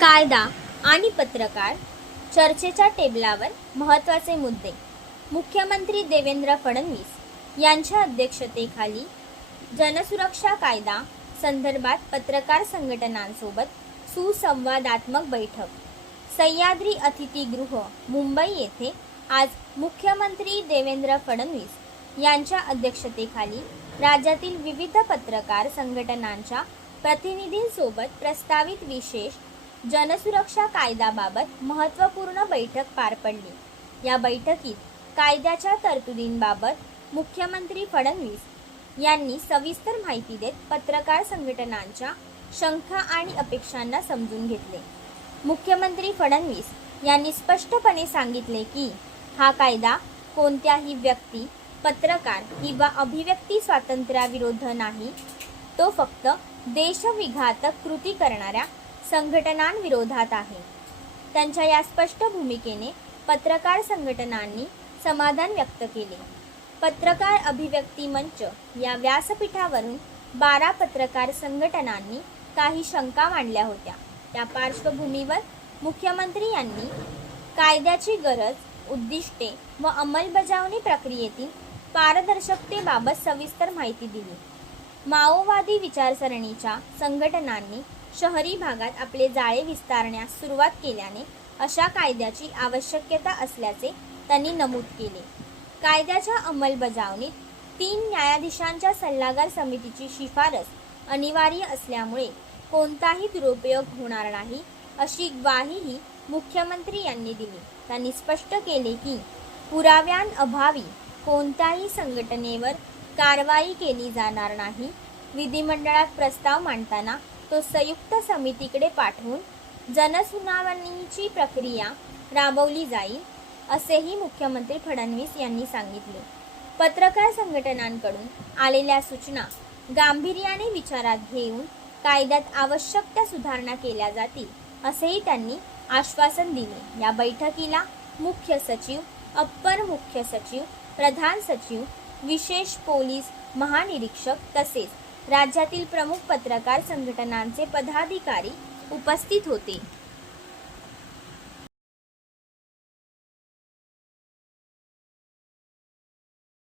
कायदा आणि पत्रकार चर्चेच्या टेबलावर महत्त्वाचे मुद्दे. मुख्यमंत्री देवेंद्र फडणवीस यांच्या अध्यक्षतेखाली जनसुरक्षा कायदा संदर्भात पत्रकार संघटनांसोबत सुसंवादात्मक बैठक. सह्याद्री अतिथीगृह मुंबई येथे आज मुख्यमंत्री देवेंद्र फडणवीस यांच्या अध्यक्षतेखाली राज्यातील विविध पत्रकार संघटनांच्या प्रतिनिधींसोबत प्रस्तावित विशेष जनसुरक्षा कायद्याबाबत महत्त्वपूर्ण बैठक पार पडली. या बैठकीत कायद्याच्या तरतुदींबाबत मुख्यमंत्री फडणवीस यांनी सविस्तर माहिती देत पत्रकार संघटनांच्या शंका आणि अपेक्षांना समजून घेतले. मुख्यमंत्री फडणवीस यांनी स्पष्टपणे सांगितले की हा कायदा कोणत्याही व्यक्ती पत्रकार किंवा अभिव्यक्ती स्वातंत्र्याविरोध नाही. तो फक्त देशविघातक कृती करणाऱ्या संघटनांविरोधात आहे. त्यांच्या या स्पष्ट भूमिकेने पत्रकार संघटनांनी समाधान व्यक्त केले. पत्रकार अभिव्यक्ती मंच या व्यासपीठावरून बारा पत्रकार संघटनांनी काही शंका मांडल्या होत्या. त्या पार्श्वभूमीवर मुख्यमंत्री यांनी कायद्याची गरज उद्दिष्टे व अंमलबजावणी प्रक्रियेतील पारदर्शकतेबाबत सविस्तर माहिती दिली. माओवादी विचारसरणीच्या संघटनांनी शहरी भागात आपले जाळे विस्तारण्यास सुरुवात केल्याने अशा कायद्याची आवश्यकता असल्याचे त्यांनी नमूद केले. कायद्याच्या अंमलबजावणीत तीन न्यायाधीशांच्या सल्लागार समितीची शिफारस अनिवार्य असल्यामुळे कोणताही दुरुपयोग होणार नाही अशी ग्वाहीही मुख्यमंत्री यांनी दिली. त्यांनी स्पष्ट केले की पुराव्यांअभावी कोणत्याही संघटनेवर कारवाई केली जाणार नाही विधिमंडळात प्रस्ताव मांडताना तो संयुक्त समितीकडे पाठवून जनसुनावणीची प्रक्रिया राबवली जाईल असेही मुख्यमंत्री फडणवीस यांनी सांगितले. पत्रकार संघटनांकडून आलेल्या सूचना गांभीर्याने विचारात घेऊन कायद्यात आवश्यक त्या सुधारणा केल्या जातील असेही त्यांनी आश्वासन दिले. या बैठकीला मुख्य सचिव अप्पर मुख्य सचिव प्रधान सचिव विशेष पोलीस महानिरीक्षक तसेच राज्यातील प्रमुख पत्रकार संघटनांचे पदाधिकारी उपस्थित होते.